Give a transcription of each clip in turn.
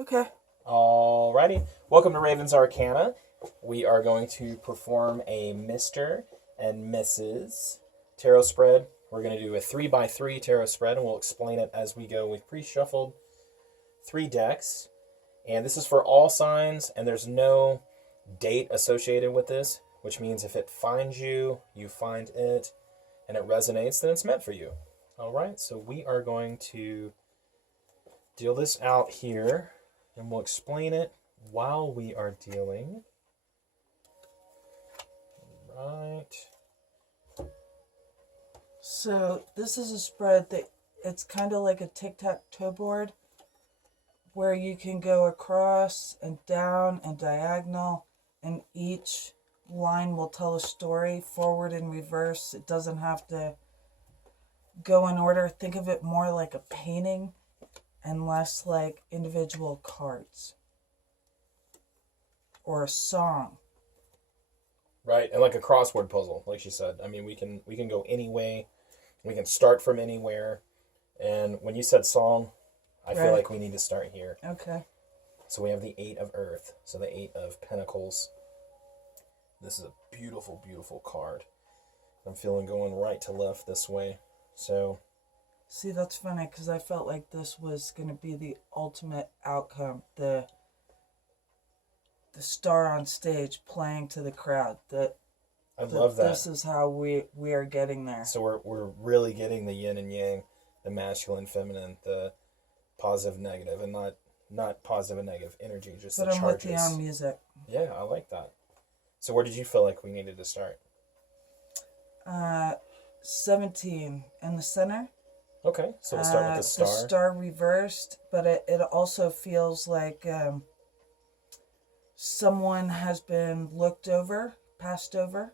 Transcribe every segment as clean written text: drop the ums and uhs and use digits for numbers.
Okay. Alrighty. Welcome to Raven's Arcana. We are going to perform a Mr. and Mrs. tarot spread. We're going to do a 3x3 tarot spread, and we'll explain it as we go. We've pre-shuffled 3 decks, and this is for all signs, and there's no date associated with this, which means if it finds you, you find it, and it resonates, then it's meant for you. Alright, so we are going to deal this out here, and we'll explain it while we are dealing. Right. So this is a spread that it's kind of like a tic-tac-toe board where you can go across and down and diagonal, and each line will tell a story forward and reverse. It doesn't have to go in order. Think of it more like a painting and less like individual cards or a song. Right, and like a crossword puzzle, like she said. I mean, we can go any way. We can start from anywhere. And when you said song, I feel like we need to start here. Okay. So we have the 8 of Earth. So the 8 of Pentacles. This is a beautiful, beautiful card. I'm feeling going right to left this way. So... See, that's funny, because I felt like this was going to be the ultimate outcome. The star on stage playing to the crowd. I love that. This is how we are getting there. So we're really getting the yin and yang, the masculine, feminine, the positive, negative, and not positive and negative energy, just but the I'm charges. with you on music. Yeah, I like that. So where did you feel like we needed to start? 17 in the center. Okay, so we'll start with the star. The star reversed, but it also feels like someone has been looked over, passed over.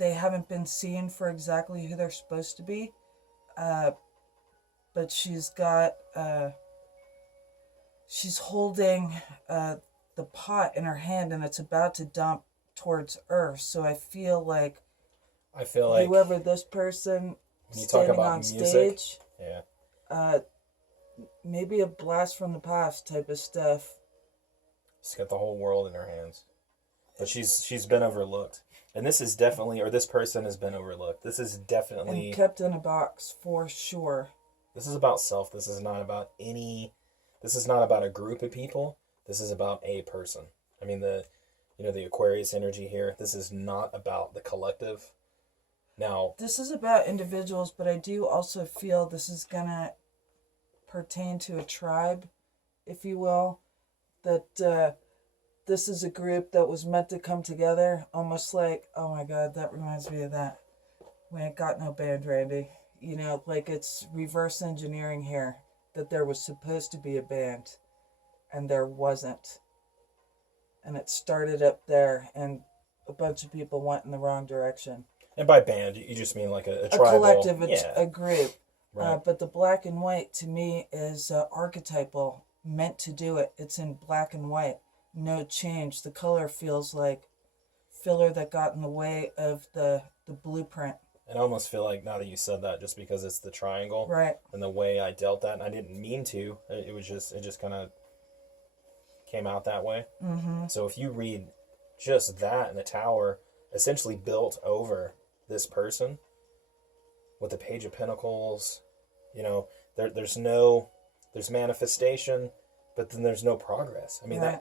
They haven't been seen for exactly who they're supposed to be. But she's holding the pot in her hand, and it's about to dump towards Earth. So I feel like whoever this person when you standing talk about on music, stage, yeah, maybe a blast from the past type of stuff. She's got the whole world in her hands, but she's been overlooked, and this is definitely, or this person has been overlooked. This is definitely and kept in a box for sure. This is about self. This is not about This is not about a group of people. This is about a person. I mean, the Aquarius energy here. This is not about the collective. Now, this is about individuals, but I do also feel this is gonna pertain to a tribe, if you will. That this is a group that was meant to come together, almost like, oh my God, that reminds me of that. We ain't got no band, Randy. You know, like it's reverse engineering here, that there was supposed to be a band, and there wasn't. And it started up there, and a bunch of people went in the wrong direction. And by band, you just mean like a tribal... A collective, a group. Right. But the black and white, to me, is archetypal, meant to do it. It's in black and white. No change. The color feels like filler that got in the way of the blueprint. And I almost feel like, now that you said that, just because it's the triangle, right, and the way I dealt that, and I didn't mean to, it just kind of came out that way. Mm-hmm. So if you read just that in the tower, essentially built over this person with the Page of Pentacles, there's manifestation, but then there's no progress. I mean, right.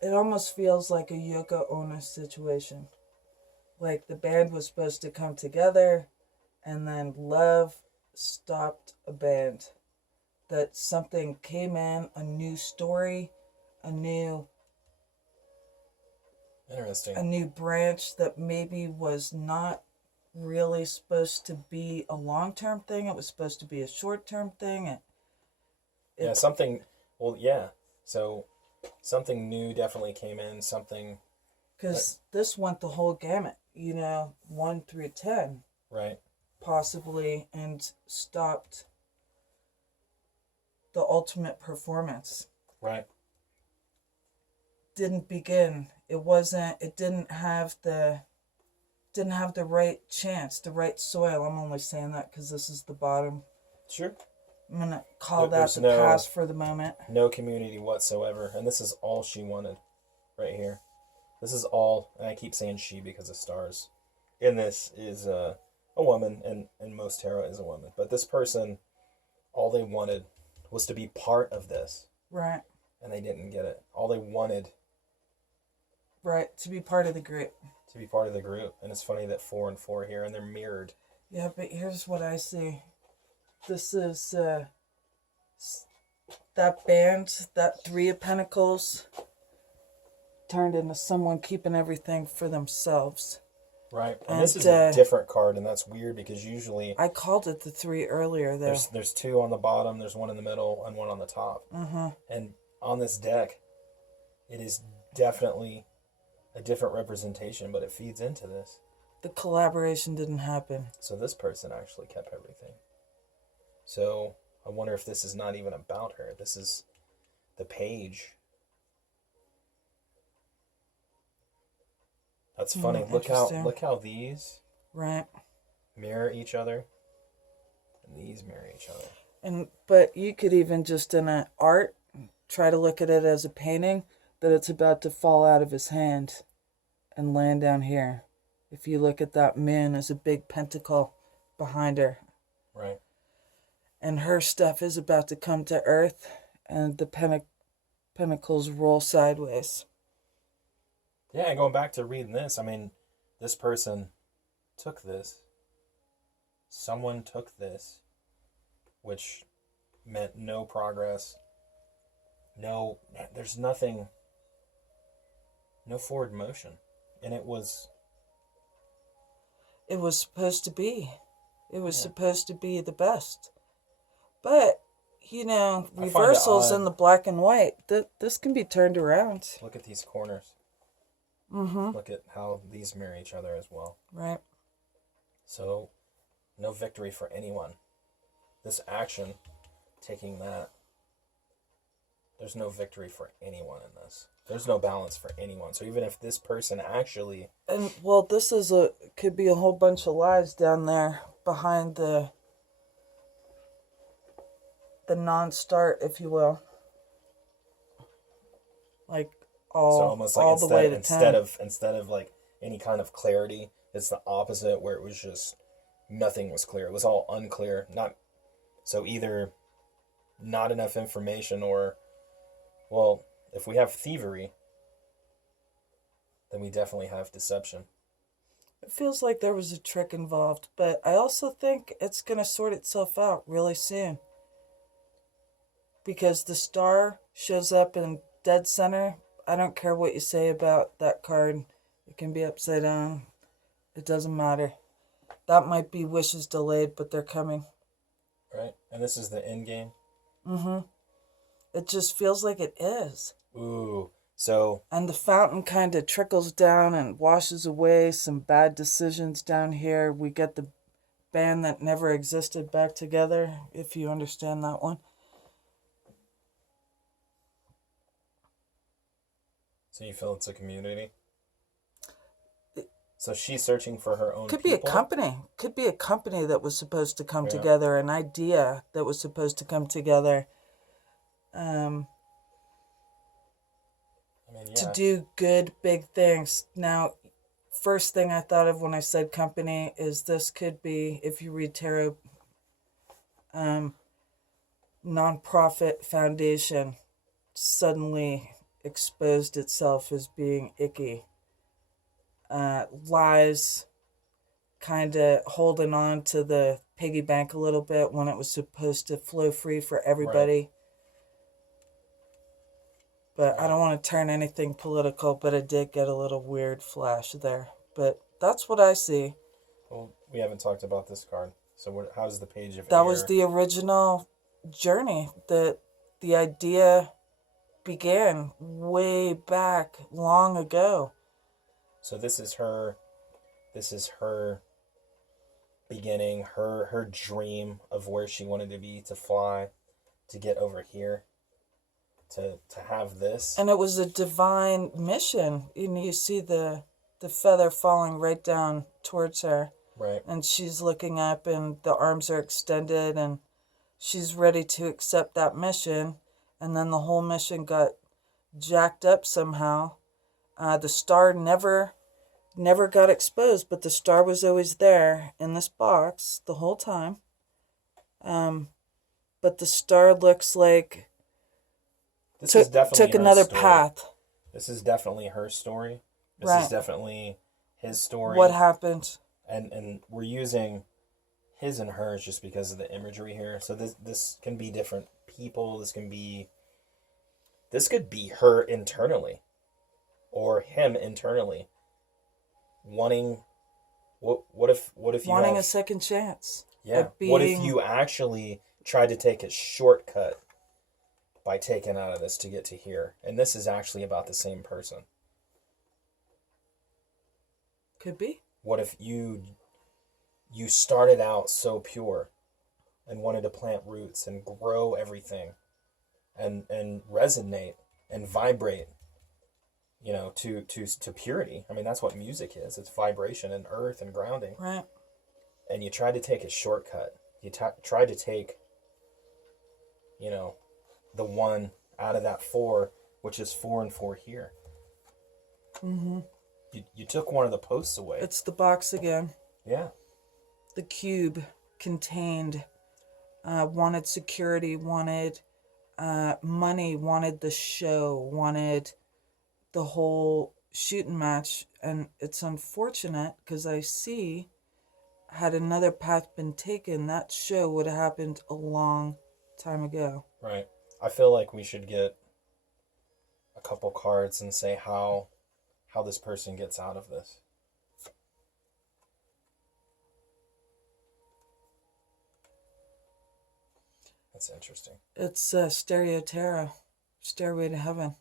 It almost feels like a Yoko Ono situation. Like the band was supposed to come together, and then love stopped a band. That something came in, a new story, Interesting. A new branch that maybe was not really supposed to be a long-term thing. It was supposed to be a short-term thing. So something new definitely came in, something... Because this went the whole gamut, 1 through 10. Right. Possibly, and stopped the ultimate performance. Right. Didn't begin. It didn't have the right chance, the right soil. I'm only saying that because this is the bottom. Sure. I'm going to call that There's the no- past for the moment. No community whatsoever. And this is all she wanted right here. This is all, and I keep saying she because of stars. And this is a woman, and most tarot is a woman. But this person, all they wanted was to be part of this. Right. And they didn't get it. All they wanted. Right, to be part of the group. To be part of the group. And it's funny that 4 and 4 here, and they're mirrored. Yeah, but here's what I see. This is that band, that 3 of Pentacles, turned into someone keeping everything for themselves. Right. And this is a different card, and that's weird because usually... I called it the 3 earlier, though. There's 2 on the bottom, there's 1 in the middle, and 1 on the top. Mm-hmm. And on this deck, it is definitely a different representation, but it feeds into this. The collaboration didn't happen. So this person actually kept everything. So I wonder if this is not even about her. This is the page. That's funny. Look how these mirror each other, and these mirror each other. But you could even just in an art try to look at it as a painting that it's about to fall out of his hand and land down here. If you look at that moon as a big pentacle behind her. Right. And her stuff is about to come to earth, and the pentacles roll sideways. Yeah, and going back to reading this, I mean, this person took this. Someone took this, which meant no progress. No, there's nothing, no forward motion. And it was supposed to be. It was supposed to be the best. But, reversals in the black and white, this can be turned around. Look at these corners. Mm-hmm. Look at how these mirror each other as well. Right. So, no victory for anyone. This action, taking that, there's no victory for anyone in this. There's no balance for anyone. So even if this person actually... And, well, this is could be a whole bunch of lies down there behind the non-start, if you will. Like, all the way to 10. Instead of like any kind of clarity, it's the opposite, where it was just nothing was clear. It was all unclear. So either not enough information or, well, if we have thievery, then we definitely have deception. It feels like there was a trick involved, but I also think it's going to sort itself out really soon. Because the star shows up in dead center. I don't care what you say about that card. It can be upside down. It doesn't matter. That might be wishes delayed, but they're coming. Right? And this is the end game? Mm-hmm. It just feels like it is. Ooh, so... And the fountain kind of trickles down and washes away some bad decisions down here. We get the band that never existed back together, if you understand that one. So you feel it's a community? So she's searching for her own Could people? be a company. Could be a company that was supposed to come together, an idea that was supposed to come together. To do good, big things. Now, first thing I thought of when I said company is this could be, if you read tarot, nonprofit foundation suddenly exposed itself as being icky. Lies, kind of holding on to the piggy bank a little bit when it was supposed to flow free for everybody. Right. But I don't want to turn anything political, but I did get a little weird flash there. But that's what I see. Well, we haven't talked about this card. So how's the page of That air? was the original journey. The idea began way back long ago. So this is her beginning, her dream of where she wanted to be, to fly, to get over here, to have this. And it was a divine mission. And you see the feather falling right down towards her. Right. And she's looking up and the arms are extended and she's ready to accept that mission, and then the whole mission got jacked up somehow. The star never got exposed, but the star was always there in this box the whole time. But the star looks like took another path. This is definitely her story. This is definitely his story. What happened? And we're using his and hers just because of the imagery here. So this can be different people. This could be her internally, or him internally, wanting. What if you wanting have a second chance? Yeah. What if you actually tried to take a shortcut by taking out of this to get to here? And this is actually about the same person. Could be. What if you started out so pure and wanted to plant roots and grow everything and resonate and vibrate, to purity. I mean, that's what music is. It's vibration and earth and grounding. Right. And you tried to take a shortcut. You tried to take, the one out of that 4, which is 4 and 4 here. Mm-hmm. You took one of the posts away. It's the box again. Yeah. The cube contained, wanted security, wanted money, wanted the show, wanted the whole shooting match. And it's unfortunate because I see, had another path been taken, that show would have happened a long time ago. Right. I feel like we should get a couple cards and say how this person gets out of this. That's interesting. It's Stereo Tarot, Stairway to Heaven.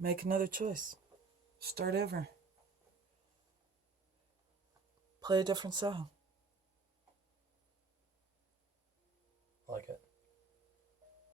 Make another choice. Start over. Play a different song.